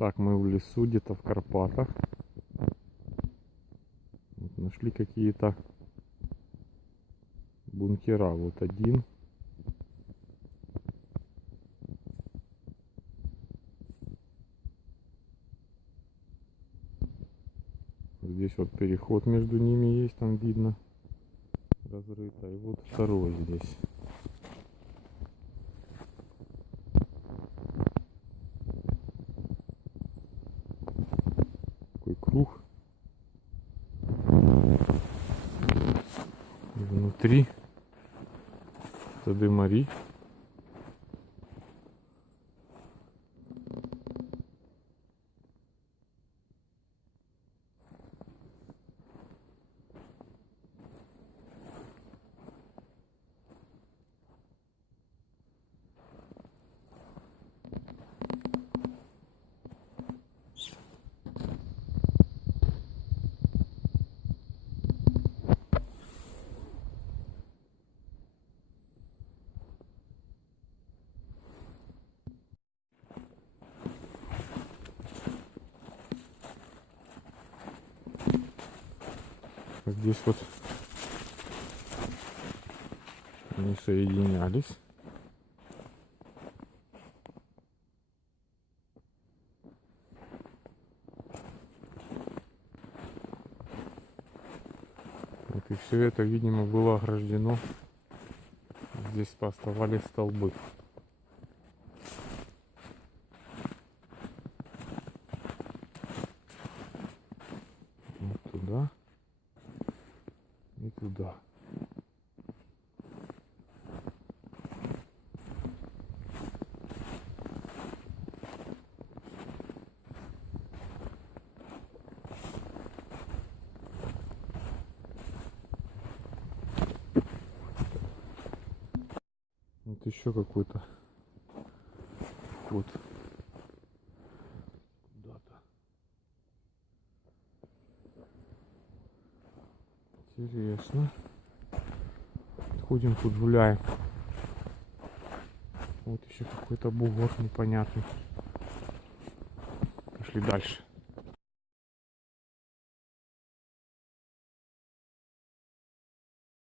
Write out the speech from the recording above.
Так, мы в лесу, где-то в Карпатах. Вот, нашли какие-то бункера. Вот один. Здесь вот переход между ними есть, там видно разрыто. И вот второй здесь. Такой круг. И внутри Тадымари. Здесь вот они соединялись. Вот и все это, видимо, было ограждено. Здесь поставали столбы. Вот туда и туда. Вот еще какой-то вход куда-то. Интересно. Ходим тут, гуляем. Вот еще какой-то бугор непонятный. Пошли дальше.